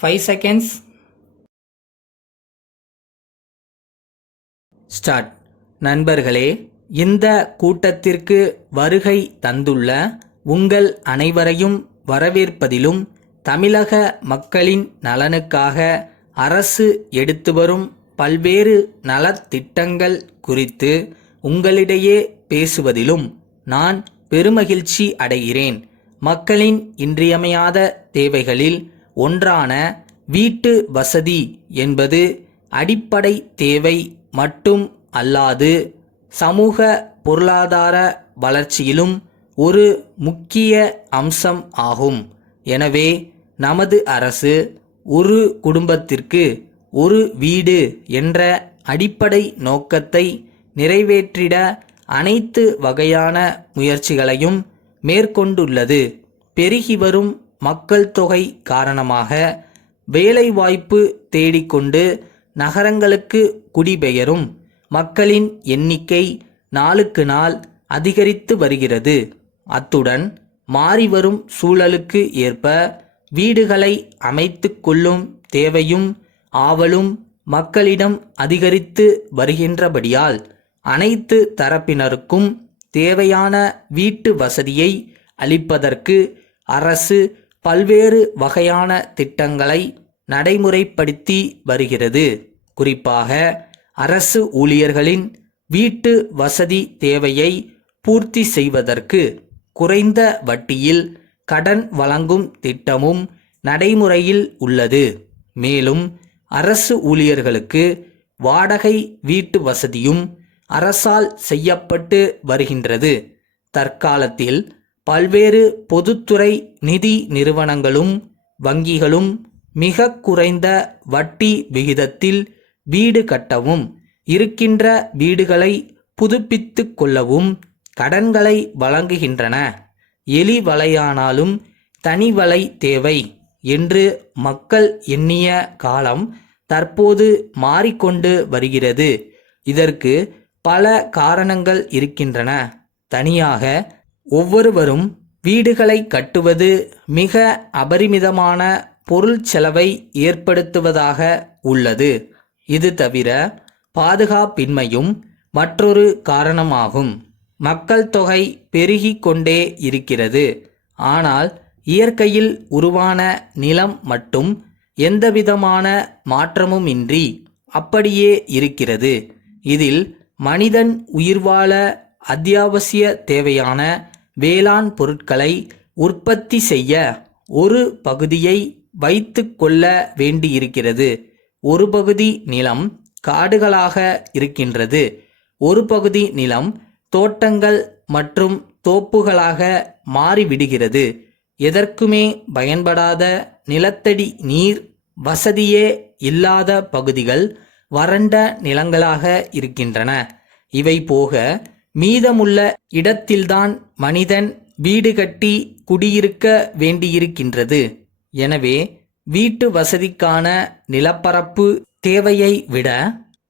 5 seconds. Start. நண்பர்களே, இந்த கூட்டத்திற்கு வருகை தந்துள்ள உங்கள் அனைவரையும் வரவேற்பதிலும் தமிழக மக்களின் நலனுக்காக அரசு எடுத்து வரும் பல்வேறு நலத்திட்டங்கள் குறித்து உங்களிடையே பேசுவதிலும் நான் பெருமகிழ்ச்சி அடைகிறேன். மக்களின் இன்றியமையாத தேவைகளில் ஒன்றான வீட்டு வசதி என்பது அடிப்படை தேவை மட்டும் அல்லாது சமூக பொருளாதார வளர்ச்சியிலும் ஒரு முக்கிய அம்சம் ஆகும். எனவே நமது அரசு ஒரு குடும்பத்திற்கு ஒரு வீடு என்ற அடிப்படை நோக்கத்தை நிறைவேற்றிட அனைத்து வகையான முயற்சிகளையும் மேற்கொண்டுள்ளது. பெருகி வரும் மக்கள் தொகை காரணமாக வேலைவாய்ப்பு தேடிக்கொண்டு நகரங்களுக்கு குடிபெயரும் மக்களின் எண்ணிக்கை நாளுக்கு நாள் அதிகரித்து வருகிறது. அத்துடன் மாறிவரும் சூழலுக்கு ஏற்ப வீடுகளை அமைத்து கொள்ளும் தேவையும் ஆவலும் மக்களிடம் அதிகரித்து வருகின்றபடியால் அனைத்து தரப்பினருக்கும் தேவையான வீட்டு வசதியை அளிப்பதற்கு அரசு பல்வேறு வகையான திட்டங்களை நடைமுறைப்படுத்தி வருகிறது. குறிப்பாக அரசு ஊழியர்களின் வீட்டு வசதி தேவையை பூர்த்தி செய்வதற்கு குறைந்த வட்டியில் கடன் வழங்கும் திட்டமும் நடைமுறையில் உள்ளது. மேலும் அரசு ஊழியர்களுக்கு வாடகை வீட்டு வசதியும் அரசால் செய்யப்பட்டு வருகின்றது. தற்காலத்தில் பல்வேறு பொதுத்துறை நிதி நிறுவனங்களும் வங்கிகளும் மிக குறைந்த வட்டி விகிதத்தில் வீடு கட்டவும் இருக்கின்ற வீடுகளை புதுப்பித்து கொள்ளவும் கடன்களை வழங்குகின்றன. எலி வலையானாலும் தனி வலை தேவை என்று மக்கள் எண்ணிய காலம் தற்போது மாறிக்கொண்டு வருகிறது. இதற்கு பல காரணங்கள் இருக்கின்றன. தனியாக ஒவ்வொருவரும் வீடுகளை கட்டுவது மிக அபரிமிதமான பொருள் செலவை ஏற்படுத்துவதாக உள்ளது. இது தவிர பாதுகாப்பின்மையும் மற்றொரு காரணமாகும். மக்கள் தொகை பெருகி கொண்டே இருக்கிறது. ஆனால் இயற்கையில் உருவான நிலம் மட்டும் எந்தவிதமான மாற்றமுமின்றி அப்படியே இருக்கிறது. இதில் மனிதன் உயிர் வாழ அத்தியாவசிய தேவையான வேளாண் பொருட்களை உற்பத்தி செய்ய ஒரு பகுதியை வைத்து கொள்ள வேண்டியிருக்கிறது. ஒரு பகுதி நிலம் காடுகளாக இருக்கின்றது. ஒரு பகுதி நிலம் தோட்டங்கள் மற்றும் தோப்புகளாக மாறிவிடுகிறது. எதற்குமே பயன்படாத நிலத்தடி நீர் வசதியே இல்லாத பகுதிகள் வறண்ட நிலங்களாக இருக்கின்றன. இவை போக மீதமுள்ள இடத்தில்தான் மனிதன் வீடு கட்டி குடியிருக்க வேண்டியிருக்கின்றது. எனவே வீட்டு வசதிக்கான நிலப்பரப்பு தேவையை விட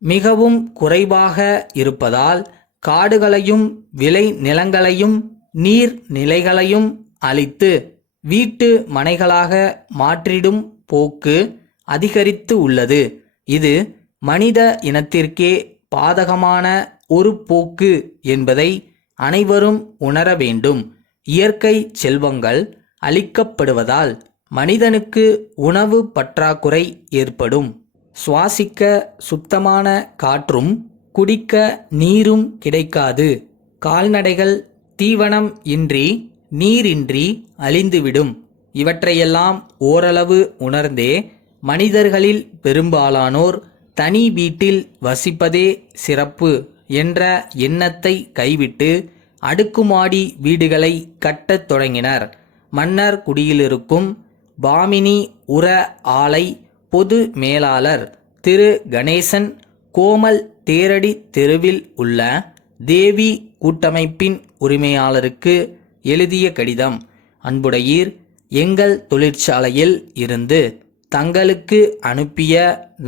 மிகவும் குறைவாக இருப்பதால் காடுகளையும் விளை நிலங்களையும் நீர் நிலைகளையும் அழித்து வீட்டு மனைகளாக மாற்றிடும் போக்கு அதிகரித்து உள்ளது. இது மனித இனத்திற்கே பாதகமான ஒரு போக்கு என்பதை அனைவரும் உணர வேண்டும். இயற்கை செல்வங்கள் அளிக்கப்படுவதால் மனிதனுக்கு உணவு பற்றாக்குறை ஏற்படும். சுவாசிக்க சுத்தமான காற்றும் குடிக்க நீரும் கிடைக்காது. கால்நடைகள் தீவனம் இன்றி நீரின்றி அழிந்துவிடும். இவற்றையெல்லாம் ஓரளவு உணர்ந்தே மனிதர்களில் பெரும்பாலானோர் தனி வீட்டில் வசிப்பதே சிறப்பு என்ற எண்ணத்தை கைவிட்டு அடுக்குமாடி வீடுகளை கட்டத் தொடங்கினர். மன்னர் குடியிலிருக்கும் பாமினி உர ஆலை பொது மேலாளர் திரு கணேசன் கோமல் தேரடி தெருவில் உள்ள தேவி கூட்டமைப்பின் உரிமையாளருக்கு எழுதிய கடிதம். அன்புடையீர், எங்கள் தொழிற்சாலையில் இருந்து தங்களுக்கு அனுப்பிய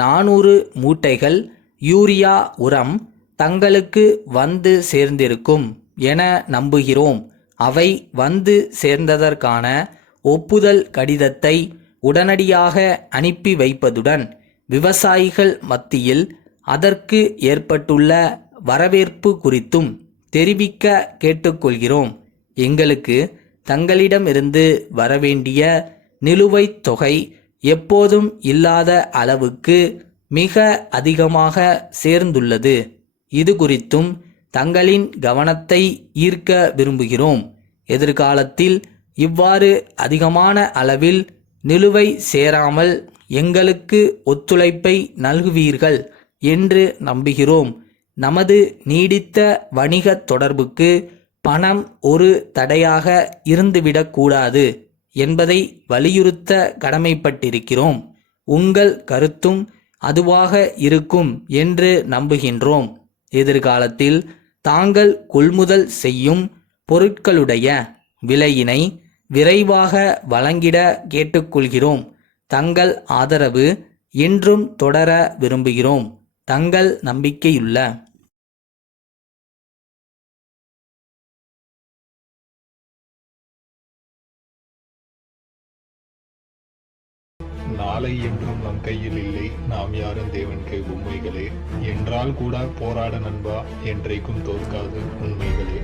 400 மூட்டைகள் யூரியா உரம் தங்களுக்கு வந்து சேர்ந்திருக்கும் என நம்புகிறோம். அவை வந்து சேர்ந்ததற்கான ஒப்புதல் கடிதத்தை உடனடியாக அனுப்பி வைப்பதுடன் விவசாயிகள் மத்தியில் அதற்கு ஏற்பட்டுள்ள வரவேற்பு குறித்தும் தெரிவிக்க கேட்டுக்கொள்கிறோம். எங்களுக்கு தங்களிடமிருந்து வரவேண்டிய நிலுவைத் தொகை எப்போதும் இல்லாத அளவுக்கு மிக அதிகமாக சேர்ந்துள்ளது. இது குறித்தும் தங்களின் கவனத்தை ஈர்க்க விரும்புகிறோம். எதிர்காலத்தில் இவ்வாறு அதிகமான அளவில் நிலுவை சேராமல் எங்களுக்கு ஒத்துழைப்பை நல்குவீர்கள் என்று நம்புகிறோம். நமது நீடித்த வணிக தொடர்புக்கு பணம் ஒரு தடையாக இருந்துவிடக்கூடாது என்பதை வலியுறுத்த கடமைப்பட்டிருக்கிறோம். உங்கள் கருத்தும் அதுவாக இருக்கும் என்று நம்புகின்றோம். எதிர்காலத்தில் தாங்கள் கொள்முதல் செய்யும் பொருட்களுடைய விலையினை விரைவாக வழங்கிட கேட்டுக்கொள்கிறோம். தங்கள் ஆதரவு என்றும் தொடர விரும்புகிறோம். தங்கள் நம்பிக்கையுள்ள நாளை என்றும் நம் கையில் இல்லை, நாம் யாரும் தேவன் கை பொம்மைகளே. என்றால் கூட போராட நண்பா, என்றைக்கும் தோற்காது உண்மைகளே.